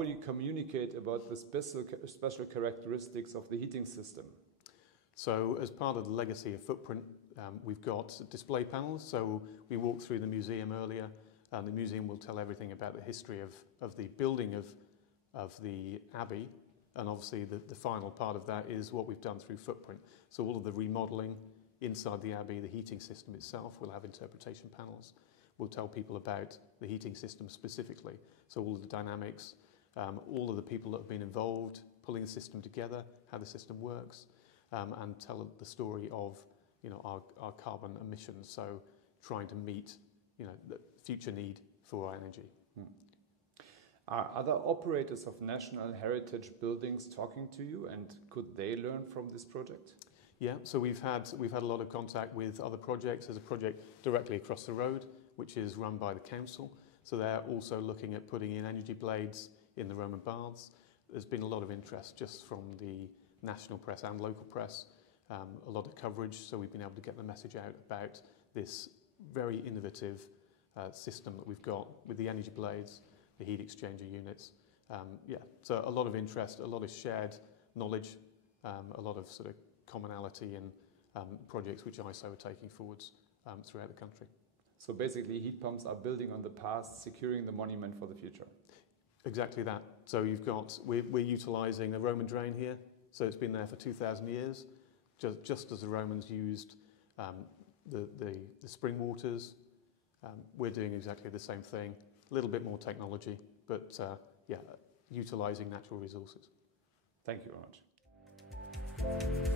will you communicate about the special characteristics of the heating system? So as part of the legacy of Footprint, we've got display panels. So we walked through the museum earlier, and the museum will tell everything about the history of the building of the Abbey, and obviously the final part of that is what we've done through Footprint. So all of the remodelling inside the Abbey, the heating system itself will have interpretation panels. We'll tell people about the heating system specifically, so all of the dynamics, all of the people that have been involved, pulling the system together, how the system works, and tell the story of our carbon emissions, so trying to meet the future need for our energy. Are other operators of national heritage buildings talking to you, and could they learn from this project? Yeah, so we've had a lot of contact with other projects. There's a project directly across the road, which is run by the council. So they're also looking at putting in energy blades in the Roman baths. There's been a lot of interest just from the national press and local press, a lot of coverage. So we've been able to get the message out about this very innovative system that we've got with the energy blades, the heat exchanger units. So a lot of interest, a lot of shared knowledge, a lot of sort of commonality in projects which ISO are taking forwards throughout the country. So basically heat pumps are building on the past, securing the monument for the future. Exactly that. So we're utilising a Roman drain here, so it's been there for 2,000 years, just as the Romans used the spring waters. We're doing exactly the same thing, a little bit more technology, but utilising natural resources. Thank you very much.